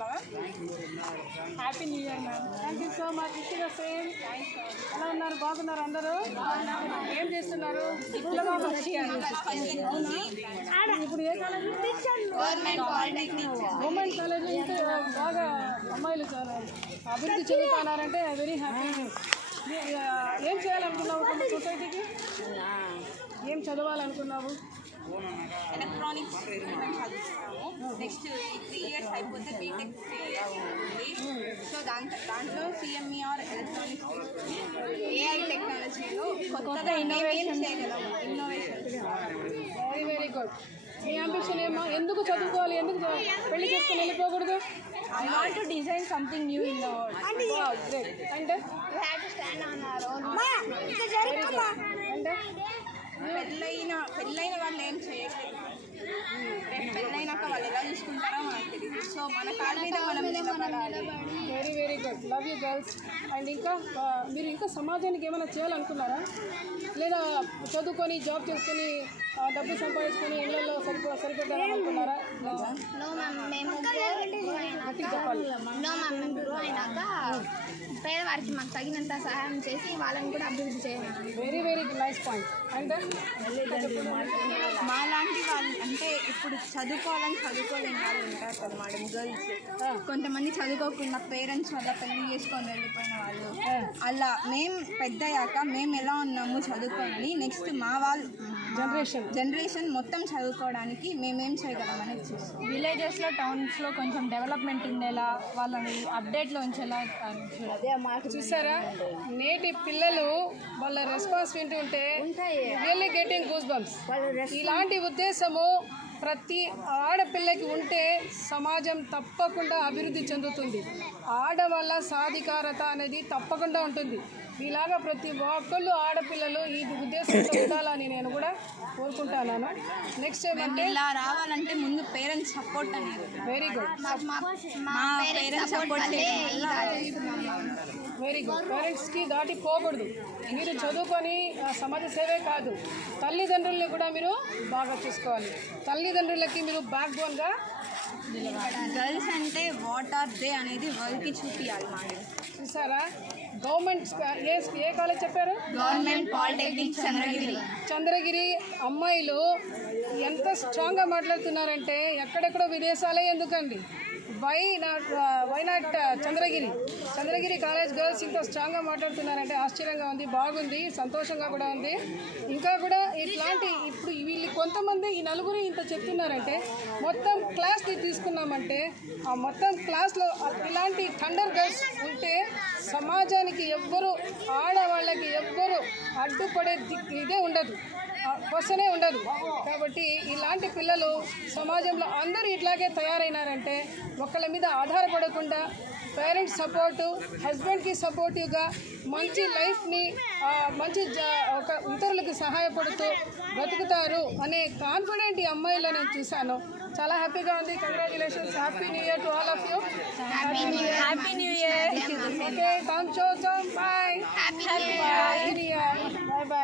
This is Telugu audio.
చాలా happy new year ma'am. Thank you so much. ఇచ్చిన సేమ్. ఎలా ఉన్నారు? బాగున్నారు అందరూ? ఏం చేస్తున్నారు? Diploma first year. ఇప్పుడు ఏ కాలేజ్? Government college. ఇంకా బాగా అమ్మాయిలు చాలా అభివృద్ధి చెందుతున్నారంటే వెరీ హ్యాపీ. ఏం చేయాలనుకున్నావు సొసైటీకి? ఏం చదవాలనుకున్నావు? ఎలక్ట్రానిక్స్ చదువుతున్నాము. నెక్స్ట్ 3 years అయిపోతే బీటెక్ 3 years ఉంది. సో దాంట్లో సిఎంఈ ఆర్ ఎలక్ట్రానిక్స్ ఏఐ టెక్నాలజీలో కొత్తగా ఇన్నోవేషన్ చేయగలము. Very very good. మీ అంబిషన్ ఏమో? ఎందుకు చదువుకోవాలి? ఎందుకు పెళ్లి చేసుకుని వెళ్ళిపోకూడదు? I want to design something new in the world. Wow, great. And We have to stand on our own. and పెళ్ళైన వాళ్ళు ఏం చేయట్లేదు. రేపు పెళ్ళైనాక వాళ్ళు ఎలా చూసుకుంటారో మనకు తెలియదు. సో మన కాళ్ళ మీద మనం నిలబడాలి. Very very good. Love you girls. And ఇంకా మీరు ఇంకా సమాజానికి ఏమైనా చేయాలనుకున్నారా? లేదా చదువుకొని జాబ్ చేసుకొని డబ్బు సంపాదించుకొని ఇళ్ళల్లో సరిపెట్టాలనుకున్నారా? మేము చెప్పాలి. గ్రో అయినాక పేదవారికి మాకు తగినంత సహాయం చేసి వాళ్ళని కూడా అభివృద్ధి చేయాలి. Very very nice point. And మాలాంటి వాళ్ళు అంటే ఇప్పుడు చదువుకోలేని వాళ్ళు ఉంటారు కదా మేడం, గర్ల్స్. కొంతమంది చదువుకోకుండా పేరెంట్స్ వల్ల పెళ్లి చేసుకొని వెళ్ళిపోయిన వాళ్ళు. అలా మేము పెద్దయ్యాక మేము ఎలా ఉన్నాము చదువుకోని, నెక్స్ట్ మా వాళ్ళు జనరేషన్ మొత్తం చదువుకోవడానికి మేమేం చేయగలమని చూస్తాం. విలేజెస్లో టౌన్స్లో కొంచెం డెవలప్మెంట్ ఉండేలా, వాళ్ళని అప్డేట్లో ఉంచేలా చూసారా? నేటి పిల్లలు వాళ్ళ రెస్పాన్స్ వింటుంటే రియల్లీ గెటింగ్ గూస్ బంప్స్. ఇలాంటి ఉద్దేశము ప్రతి ఆడపిల్లకి ఉంటే సమాజం తప్పకుండా అభివృద్ధి చెందుతుంది. ఆడవాళ్ళ సాధికారత అనేది తప్పకుండా ఉంటుంది. ఇలాగా ప్రతి ఒక్కళ్ళు ఆడపిల్లలు ఈ ఉద్దేశంతో ఉండాలని నేను కూడా కోరుకుంటున్నాను. నెక్స్ట్ ఏమంటే ఇలా రావాలంటే ముందు పేరెంట్స్ సపోర్ట్ అనేది. Very good. మా పేరెంట్స్ సపోర్ట్ వెరీ గుడ్. పేరెంట్స్కి దాటిపోకూడదు. మీరు చదువుకొని సమాజ సేవే కాదు, తల్లిదండ్రుల్ని కూడా మీరు బాగా చూసుకోవాలి. తల్లిదండ్రులకి మీరు బ్యాక్ బోన్గా గర్ల్స్ అంటే వాట్ ఆర్ దే అనేది వరల్డ్కి చూపించాలి మేడం. చూసారా? గవర్నమెంట్ ఏ కాలేజ్ చెప్పారు? గవర్నమెంట్ పాలిటెక్నిక్ చంద్రగిరి అమ్మాయిలు ఎంత స్ట్రాంగ్గా మాట్లాడుతున్నారంటే ఎక్కడెక్కడో విదేశాలే ఎందుకండి. Why not Chandragiri college girls ఇంత స్ట్రాంగ్గా మాట్లాడుతున్నారంటే ఆశ్చర్యంగా ఉంది, బాగుంది, సంతోషంగా కూడా ఉంది. ఇంకా కూడా ఇట్లాంటి ఇప్పుడు వీళ్ళు కొంతమంది ఈ నలుగురు ఇంత చెప్తున్నారంటే మొత్తం క్లాస్ని తీసుకున్నామంటే ఆ మొత్తం క్లాస్లో ఇలాంటి థండర్ గర్ల్స్ ఉంటే సమాజానికి ఎవ్వరు, ఆడవాళ్ళకి ఎవ్వరు అడ్డుపడే ఇదే ఉండదు, క్వశ్చనే ఉండదు. కాబట్టి ఇలాంటి పిల్లలు సమాజంలో అందరూ ఇట్లాగే తయారైనారంటే ఒకళ్ళ మీద ఆధారపడకుండా పేరెంట్స్ సపోర్టు, హస్బెండ్కి సపోర్టివ్గా మంచి లైఫ్ని మంచి ఒక ఇతరులకు సహాయపడుతూ బ్రతుకుతారు అనే కాన్ఫిడెంట్ ఈ అమ్మాయిలో నేను చూశాను. చాలా హ్యాపీగా ఉంది. Congratulations. Happy new year to all of you. Happy new year. Okay, come show some. Bye. Happy new year. Bye bye.